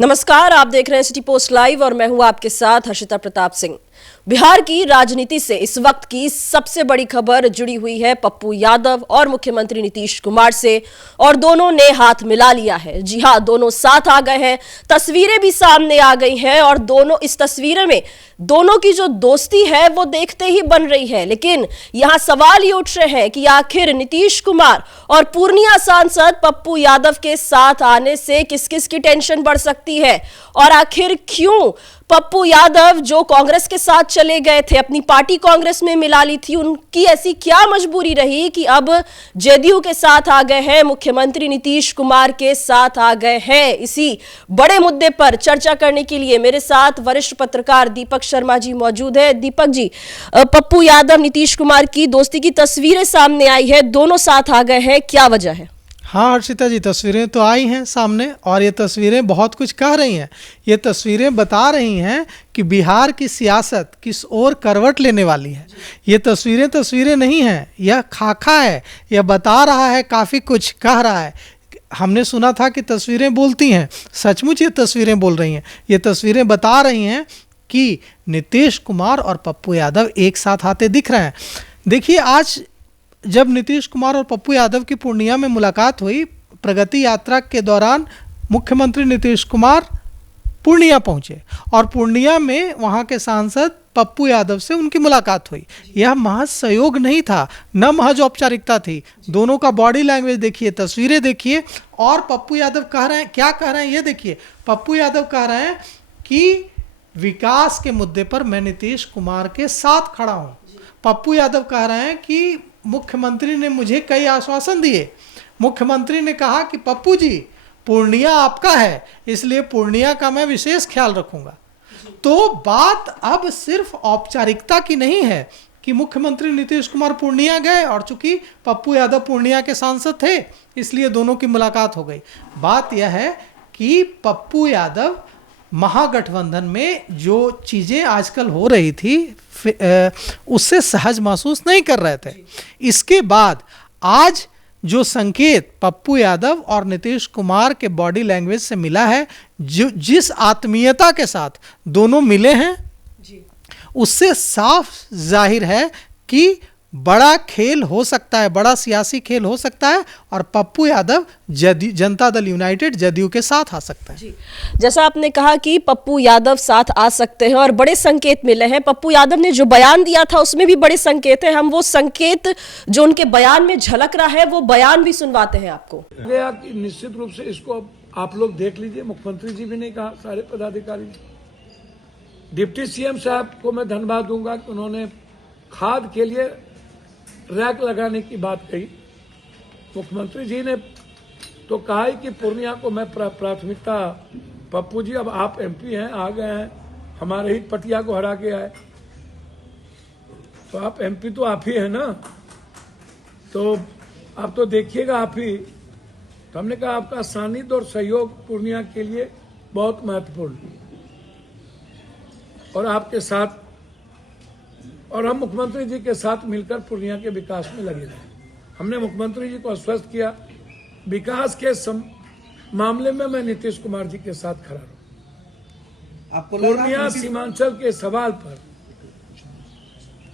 नमस्कार, आप देख रहे हैं सिटी पोस्ट लाइव और मैं हूं आपके साथ हर्षिता प्रताप सिंह। बिहार की राजनीति से इस वक्त की सबसे बड़ी खबर जुड़ी हुई है पप्पू यादव और मुख्यमंत्री नीतीश कुमार से, और दोनों ने हाथ मिला लिया है। जी हां, दोनों साथ आ गए हैं, तस्वीरें भी सामने आ गई हैं और दोनों इस तस्वीर में दोनों की जो दोस्ती है वो देखते ही बन रही है। लेकिन यहां सवाल ये उठ रहे हैं कि आखिर नीतीश कुमार और पूर्णिया सांसद पप्पू यादव के साथ आने से किस किस की टेंशन बढ़ सकती है, और आखिर क्यों पप्पू यादव जो कांग्रेस के साथ चले गए थे, अपनी पार्टी कांग्रेस में मिला ली थी, उनकी ऐसी क्या मजबूरी रही कि अब जेडीयू के साथ आ गए हैं, मुख्यमंत्री नीतीश कुमार के साथ आ गए हैं। इसी बड़े मुद्दे पर चर्चा करने के लिए मेरे साथ वरिष्ठ पत्रकार दीपक शर्मा जी मौजूद है। दीपक जी, पप्पू यादव नीतीश कुमार की दोस्ती की तस्वीरें सामने आई है, दोनों साथ आ गए हैं, क्या वजह है? हाँ हर्षिता जी, तस्वीरें तो आई हैं सामने और ये तस्वीरें बहुत कुछ कह रही हैं। ये तस्वीरें बता रही हैं कि बिहार की सियासत किस ओर करवट लेने वाली है। ये तस्वीरें नहीं हैं, यह खाका है, यह बता रहा है, काफ़ी कुछ कह रहा है। हमने सुना था कि तस्वीरें बोलती हैं, सचमुच ये तस्वीरें बोल रही हैं। ये तस्वीरें बता रही हैं कि नीतीश कुमार और पप्पू यादव एक साथ आते दिख रहे हैं। देखिए, आज जब नीतीश कुमार और पप्पू यादव की पूर्णिया में मुलाकात हुई, प्रगति यात्रा के दौरान मुख्यमंत्री नीतीश कुमार पूर्णिया पहुंचे और पूर्णिया में वहां के सांसद पप्पू यादव से उनकी मुलाकात हुई। यह महज सहयोग नहीं था, न महज औपचारिकता थी। दोनों का बॉडी लैंग्वेज देखिए, तस्वीरें देखिए, और पप्पू यादव कह रहे हैं, क्या कह रहे हैं ये देखिए। पप्पू यादव कह रहे हैं कि विकास के मुद्दे पर मैं नीतीश कुमार के साथ खड़ा हूँ। पप्पू यादव कह रहे हैं कि मुख्यमंत्री ने मुझे कई आश्वासन दिए। मुख्यमंत्री ने कहा कि पप्पू जी, पूर्णिया आपका है, इसलिए पूर्णिया का मैं विशेष ख्याल रखूंगा। तो बात अब सिर्फ औपचारिकता की नहीं है कि मुख्यमंत्री नीतीश कुमार पूर्णिया गए और चूंकि पप्पू यादव पूर्णिया के सांसद थे इसलिए दोनों की मुलाकात हो गई। बात यह है कि पप्पू यादव महागठबंधन में जो चीज़ें आजकल हो रही थी उससे सहज महसूस नहीं कर रहे थे। इसके बाद आज जो संकेत पप्पू यादव और नीतीश कुमार के बॉडी लैंग्वेज से मिला है, जो जिस आत्मीयता के साथ दोनों मिले हैं, उससे साफ जाहिर है कि बड़ा खेल हो सकता है, बड़ा सियासी खेल हो सकता है और पप्पू यादव जनता दल यूनाइटेड जेडीयू के साथ आ सकता है। जी, जैसा आपने कहा कि पप्पू यादव साथ आ सकते हैं और बड़े संकेत मिले हैं। पप्पू यादव ने जो बयान दिया था उसमें भी बड़े संकेत हैं। हम वो संकेत जो उनके बयान में झलक रहा है वो बयान भी सुनवाते हैं आपको। निश्चित रूप से इसको आप लोग देख लीजिए। मुख्यमंत्री जी भी ने कहा, सारे पदाधिकारी, डिप्टी सीएम साहब को मैं धन्यवाद दूंगा कि उन्होंने खाद के लिए रैक लगाने की बात कही। मुख्यमंत्री जी ने तो कहा ही कि पूर्णिया को मैं प्राथमिकता, पप्पू जी अब आप एमपी हैं, आ गए हैं, हमारे ही पटिया को हरा के आए, तो आप एमपी तो आप ही हैं ना, तो आप तो देखिएगा आप ही। तो हमने कहा आपका सानिध्य और सहयोग पूर्णिया के लिए बहुत महत्वपूर्ण, और आपके साथ और हम मुख्यमंत्री जी के साथ मिलकर पूर्णिया के विकास में लगे रहे। हमने मुख्यमंत्री जी को आश्वस्त किया, विकास के मामले में मैं नीतीश कुमार जी के साथ खड़ा रहूं। पूर्णिया सीमांचल के सवाल पर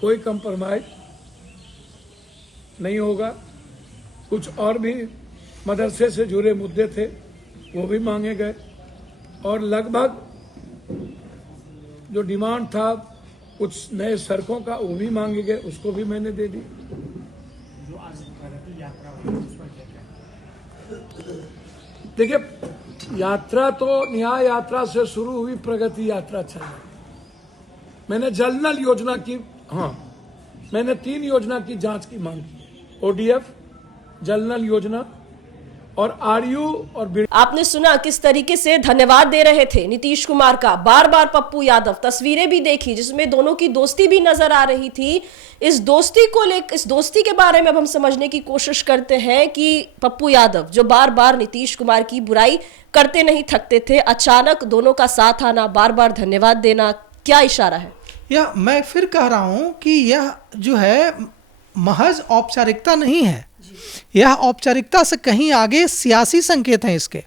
कोई कंप्रोमाइज नहीं होगा। कुछ और भी मदरसे से जुड़े मुद्दे थे, वो भी मांगे गए, और लगभग जो डिमांड था कुछ नए सड़कों का वो भी मांगे गए, उसको भी मैंने दे दी। देखिए, यात्रा तो न्याय यात्रा से शुरू हुई, प्रगति यात्रा चल रही। मैंने जल नल योजना की, मैंने 3 योजना की जांच की मांग की, ओडीएफ, जल नल योजना और आरयू और। आपने सुना किस तरीके से धन्यवाद दे रहे थे नीतीश कुमार का बार बार पप्पू यादव। तस्वीरें भी देखी जिसमें दोनों की दोस्ती भी नजर आ रही थी। इस दोस्ती के बारे में अब हम समझने की कोशिश करते हैं कि पप्पू यादव जो बार बार नीतीश कुमार की बुराई करते नहीं थकते थे, अचानक दोनों का साथ आना, बार बार धन्यवाद देना, क्या इशारा है? या मैं फिर कह रहा हूं कि यह जो है महज औपचारिकता नहीं है, यह औपचारिकता से कहीं आगे सियासी संकेत हैं इसके।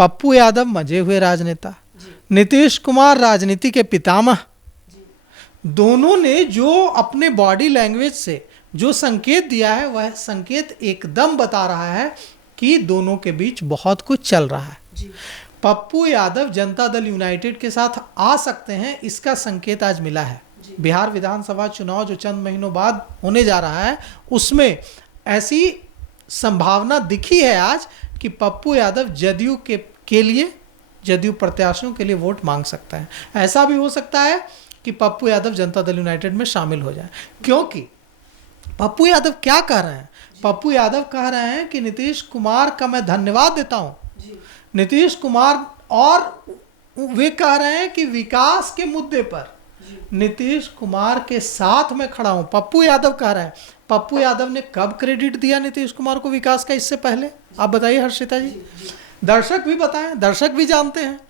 पप्पू यादव मजे हुए राजनेता, नीतीश कुमार राजनीति के पितामह, दोनों ने जो अपने बॉडी लैंग्वेज से जो संकेत दिया है वह संकेत एकदम बता रहा है कि दोनों के बीच बहुत कुछ चल रहा है। पप्पू यादव जनता दल यूनाइटेड के साथ आ सकते हैं, इसका संकेत आज मिला है। बिहार विधानसभा चुनाव जो चंद महीनों बाद होने जा रहा है उसमें ऐसी संभावना दिखी है आज कि पप्पू यादव जदयू के लिए, जदयू प्रत्याशियों के लिए वोट मांग सकता है। ऐसा भी हो सकता है कि पप्पू यादव जनता दल यूनाइटेड में शामिल हो जाए, क्योंकि पप्पू यादव क्या कह रहे हैं? पप्पू यादव कह रहे हैं कि नीतीश कुमार का मैं धन्यवाद देता हूं। नीतीश कुमार, और वे कह रहे हैं कि विकास के मुद्दे पर नीतीश कुमार के साथ में खड़ा हूं। पप्पू यादव कह रहे हैं। पप्पू यादव ने कब क्रेडिट दिया नीतीश कुमार को विकास का, इससे पहले आप बताइए हर्षिता जी। दर्शक भी बताएं, दर्शक भी जानते हैं,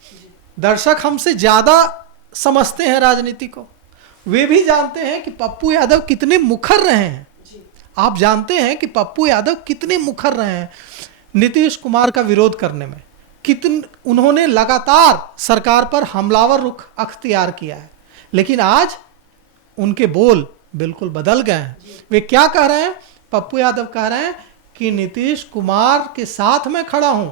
दर्शक हमसे ज्यादा समझते हैं राजनीति को। वे भी जानते हैं कि पप्पू यादव कितने मुखर रहे हैं। आप जानते हैं कि पप्पू यादव कितने मुखर रहे हैं नीतीश कुमार का विरोध करने में। उन्होंने लगातार सरकार पर हमलावर रुख अख्तियार किया है, लेकिन आज उनके बोल बिल्कुल बदल गए हैं। वे क्या कह रहे हैं? पप्पू यादव कह रहे हैं कि नीतीश कुमार के साथ मैं खड़ा हूं,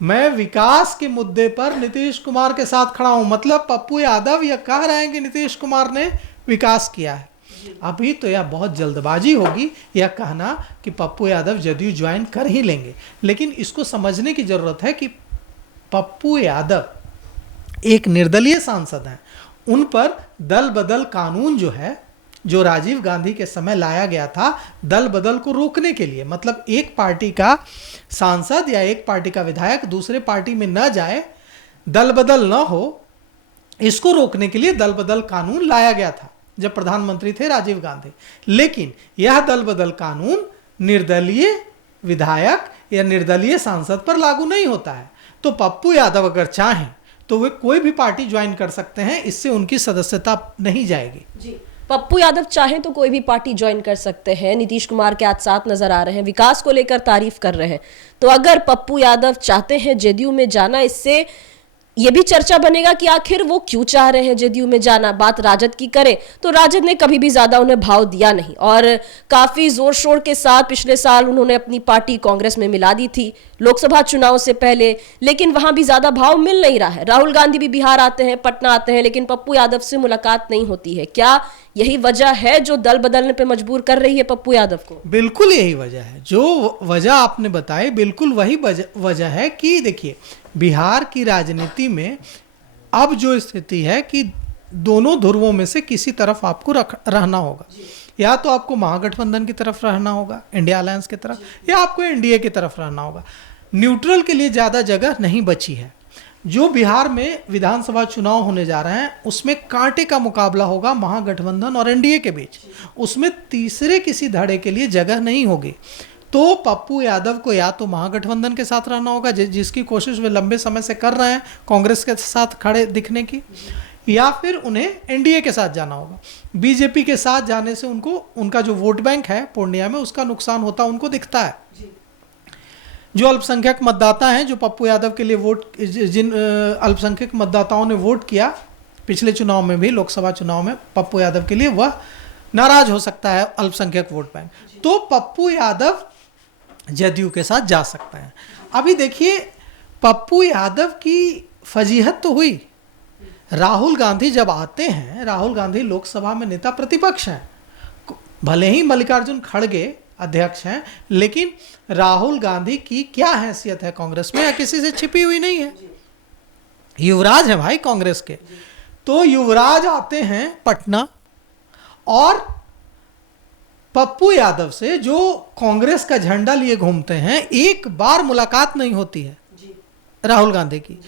मैं विकास के मुद्दे पर नीतीश कुमार के साथ खड़ा हूं। मतलब पप्पू यादव यह कह रहे हैं कि नीतीश कुमार ने विकास किया है। अभी तो यह बहुत जल्दबाजी होगी यह कहना कि पप्पू यादव जदयू ज्वाइन कर ही लेंगे, लेकिन इसको समझने की जरूरत है कि पप्पू यादव एक निर्दलीय सांसद हैं। उन पर दल बदल कानून जो है, जो राजीव गांधी के समय लाया गया था दल बदल को रोकने के लिए, मतलब एक पार्टी का सांसद या एक पार्टी का विधायक दूसरे पार्टी में न जाए, दल बदल न हो, इसको रोकने के लिए दल बदल कानून लाया गया था जब प्रधानमंत्री थे राजीव गांधी। लेकिन यह दल बदल कानून निर्दलीय विधायक या निर्दलीय सांसद पर लागू नहीं होता है। तो पप्पू यादव अगर चाहें तो वे कोई भी पार्टी ज्वाइन कर सकते हैं, इससे उनकी सदस्यता नहीं जाएगी। जी, पप्पू यादव चाहें तो कोई भी पार्टी ज्वाइन कर सकते हैं। नीतीश कुमार के आज साथ नजर आ रहे हैं, विकास को लेकर तारीफ कर रहे हैं। तो अगर पप्पू यादव चाहते हैं जदयू में जाना, इससे ये भी चर्चा बनेगा कि आखिर वो क्यों चाह रहे हैं जदयू में जाना। बात राजद की करें तो राजद ने कभी भी ज्यादा उन्हें भाव दिया नहीं और काफी जोर शोर के साथ पिछले साल उन्होंने अपनी पार्टी कांग्रेस में मिला दी थी लोकसभा चुनाव से पहले, लेकिन वहां भी ज्यादा भाव मिल नहीं रहा है। राहुल गांधी भी बिहार आते हैं, पटना आते हैं, लेकिन पप्पू यादव से मुलाकात नहीं होती है। क्या यही वजह है जो दल बदलने पे मजबूर कर रही है पप्पू यादव को? बिल्कुल यही वजह है, जो वजह आपने बताई बिल्कुल वही वजह है कि देखिए बिहार की राजनीति में अब जो स्थिति है कि दोनों ध्रुवों में से किसी तरफ आपको रहना होगा। या तो आपको महागठबंधन की तरफ रहना होगा, इंडिया अलायंस की तरफ, या आपको एनडीए की तरफ रहना होगा। न्यूट्रल के लिए ज़्यादा जगह नहीं बची है। जो बिहार में विधानसभा चुनाव होने जा रहे हैं उसमें कांटे का मुकाबला होगा महागठबंधन और एनडीए के बीच। उसमें तीसरे किसी धड़े के लिए जगह नहीं होगी। तो पप्पू यादव को या तो महागठबंधन के साथ रहना होगा, जिसकी कोशिश वे लंबे समय से कर रहे हैं कांग्रेस के साथ खड़े दिखने की, या फिर उन्हें एनडीए के साथ जाना होगा। बीजेपी के साथ जाने से उनका जो वोट बैंक है पूर्णिया में उसका नुकसान होता उनको दिखता है। जो अल्पसंख्यक मतदाता हैं, जो पप्पू यादव के लिए जिन अल्पसंख्यक मतदाताओं ने वोट किया पिछले चुनाव में भी, लोकसभा चुनाव में पप्पू यादव के लिए, वह नाराज हो सकता है अल्पसंख्यक वोट बैंक। तो पप्पू यादव जदयू के साथ जा सकते हैं। अभी देखिए पप्पू यादव की फजीहत तो हुई। राहुल गांधी जब आते हैं, राहुल गांधी लोकसभा में नेता प्रतिपक्ष हैं, भले ही मल्लिकार्जुन खड़गे अध्यक्ष हैं, लेकिन राहुल गांधी की क्या हैसियत है कांग्रेस में, या किसी से छिपी हुई नहीं है। युवराज है भाई कांग्रेस के। तो युवराज आते हैं पटना और पप्पू यादव से, जो कांग्रेस का झंडा लिए घूमते हैं, एक बार मुलाकात नहीं होती है राहुल गांधी की।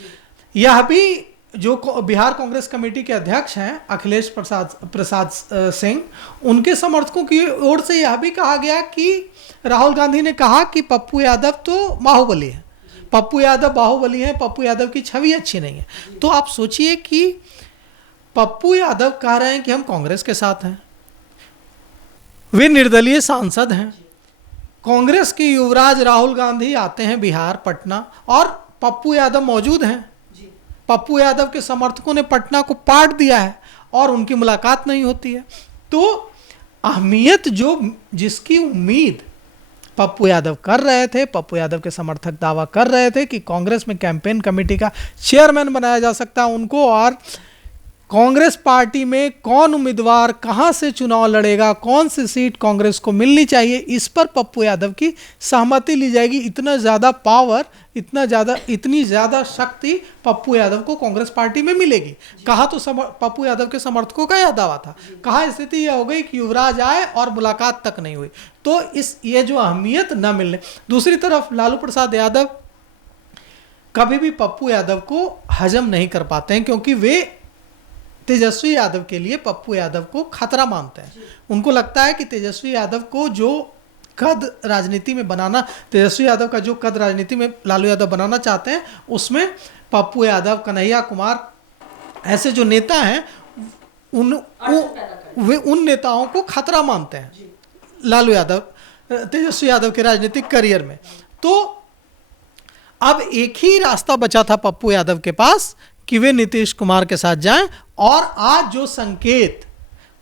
यह भी जो बिहार कांग्रेस कमेटी के अध्यक्ष हैं अखिलेश प्रसाद सिंह, उनके समर्थकों की ओर से यह भी कहा गया कि राहुल गांधी ने कहा कि पप्पू यादव तो बाहुबली है, पप्पू यादव बाहुबली है, पप्पू यादव की छवि अच्छी नहीं है। तो आप सोचिए कि पप्पू यादव कह रहे हैं कि हम कांग्रेस के साथ हैं, वे निर्दलीय सांसद हैं, कांग्रेस के युवराज राहुल गांधी आते हैं बिहार पटना और पप्पू यादव मौजूद हैं। पप्पू यादव के समर्थकों ने पटना को पाट दिया है और उनकी मुलाकात नहीं होती है। तो अहमियत जो जिसकी उम्मीद पप्पू यादव कर रहे थे, पप्पू यादव के समर्थक दावा कर रहे थे कि कांग्रेस में कैंपेन कमेटी का चेयरमैन बनाया जा सकता है उनको, और कांग्रेस पार्टी में कौन उम्मीदवार कहां से चुनाव लड़ेगा, कौन सी सीट कांग्रेस को मिलनी चाहिए, इस पर पप्पू यादव की सहमति ली जाएगी। इतना ज़्यादा पावर, इतनी ज़्यादा शक्ति पप्पू यादव को कांग्रेस पार्टी में मिलेगी। कहा तो पप्पू यादव के समर्थकों का यह दावा था, कहा स्थिति यह हो गई कि युवराज आए और मुलाकात तक नहीं हुई। तो ये जो अहमियत न मिलने, दूसरी तरफ लालू प्रसाद यादव कभी भी पप्पू यादव को हजम नहीं कर पाते हैं, क्योंकि वे तेजस्वी यादव के लिए पप्पू यादव को खतरा मानते हैं। उनको लगता है कि तेजस्वी यादव को जो कद राजनीति में बनाना, तेजस्वी यादव का जो कद राजनीति में लालू यादव बनाना चाहते हैं, उसमें पप्पू यादव, कन्हैया कुमार ऐसे जो नेता हैं वे उन नेताओं को खतरा मानते हैं लालू यादव, तेजस्वी यादव के राजनीतिक करियर में। तो अब एक ही रास्ता बचा था पप्पू यादव के पास कि वे नीतीश कुमार के साथ जाएं, और आज जो संकेत,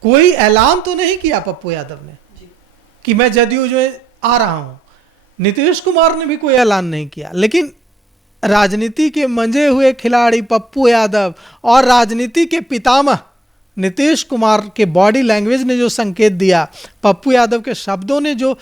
कोई ऐलान तो नहीं किया पप्पू यादव ने कि मैं जदयू जो आ रहा हूं, नीतीश कुमार ने भी कोई ऐलान नहीं किया, लेकिन राजनीति के मंजे हुए खिलाड़ी पप्पू यादव और राजनीति के पितामह नीतीश कुमार के बॉडी लैंग्वेज ने जो संकेत दिया, पप्पू यादव के शब्दों ने जो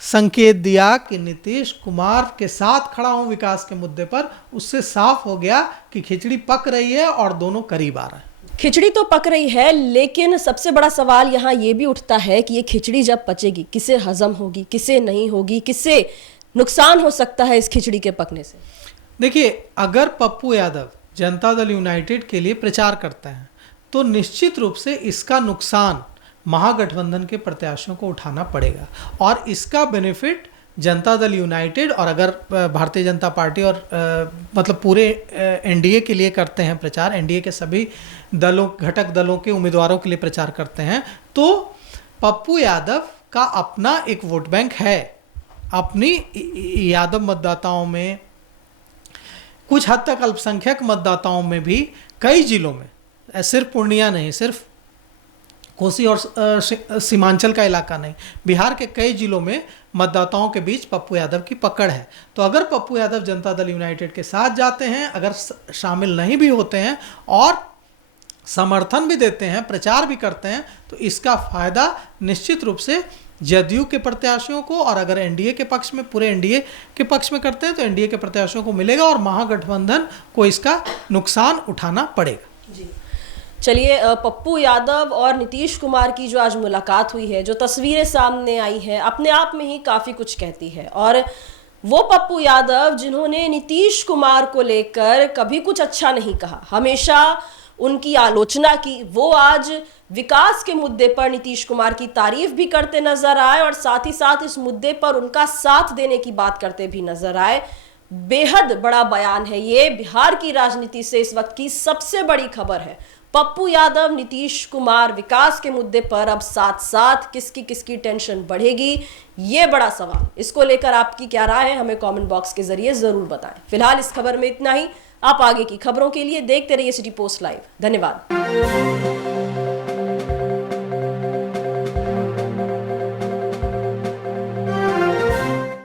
संकेत दिया कि नीतीश कुमार के साथ खड़ा हूं विकास के मुद्दे पर, उससे साफ हो गया कि खिचड़ी पक रही है और दोनों करीब आ रहे हैं। खिचड़ी तो पक रही है, लेकिन सबसे बड़ा सवाल यहाँ ये भी उठता है कि ये खिचड़ी जब पचेगी, किसे हजम होगी, किसे नहीं होगी, किसे नुकसान हो सकता है इस खिचड़ी के पकने से। देखिए, अगर पप्पू यादव जनता दल यूनाइटेड के लिए प्रचार करते हैं तो निश्चित रूप से इसका नुकसान महागठबंधन के प्रत्याशियों को उठाना पड़ेगा, और इसका बेनिफिट जनता दल यूनाइटेड, और अगर भारतीय जनता पार्टी और मतलब पूरे एनडीए के लिए करते हैं प्रचार, एनडीए के सभी दलों, घटक दलों के उम्मीदवारों के लिए प्रचार करते हैं, तो पप्पू यादव का अपना एक वोट बैंक है। अपनी यादव मतदाताओं में, कुछ हद तक अल्पसंख्यक मतदाताओं में भी कई जिलों में, सिर्फ पूर्णिया नहीं, सिर्फ कोसी और सीमांचल का इलाका नहीं, बिहार के कई जिलों में मतदाताओं के बीच पप्पू यादव की पकड़ है। तो अगर पप्पू यादव जनता दल यूनाइटेड के साथ जाते हैं, अगर शामिल नहीं भी होते हैं और समर्थन भी देते हैं, प्रचार भी करते हैं, तो इसका फायदा निश्चित रूप से जदयू के प्रत्याशियों को, और अगर एनडीए के पक्ष में, पूरे एनडीए के पक्ष में करते हैं तो एनडीए के प्रत्याशियों को मिलेगा, और महागठबंधन को इसका नुकसान उठाना पड़ेगा। जी, चलिए, पप्पू यादव और नीतीश कुमार की जो आज मुलाकात हुई है, जो तस्वीरें सामने आई हैं, अपने आप में ही काफ़ी कुछ कहती है। और वो पप्पू यादव जिन्होंने नीतीश कुमार को लेकर कभी कुछ अच्छा नहीं कहा, हमेशा उनकी आलोचना की, वो आज विकास के मुद्दे पर नीतीश कुमार की तारीफ भी करते नजर आए, और साथ ही साथ इस मुद्दे पर उनका साथ देने की बात करते भी नजर आए। बेहद बड़ा बयान है ये, बिहार की राजनीति से इस वक्त की सबसे बड़ी खबर है। पप्पू यादव, नीतीश कुमार विकास के मुद्दे पर अब साथ साथ किसकी टेंशन बढ़ेगी, ये बड़ा सवाल। इसको लेकर आपकी क्या राय है, हमें कमेंट बॉक्स के जरिए जरूर बताएं। फिलहाल इस खबर में इतना ही। आप आगे की खबरों के लिए देखते रहिए सिटी पोस्ट लाइव। धन्यवाद।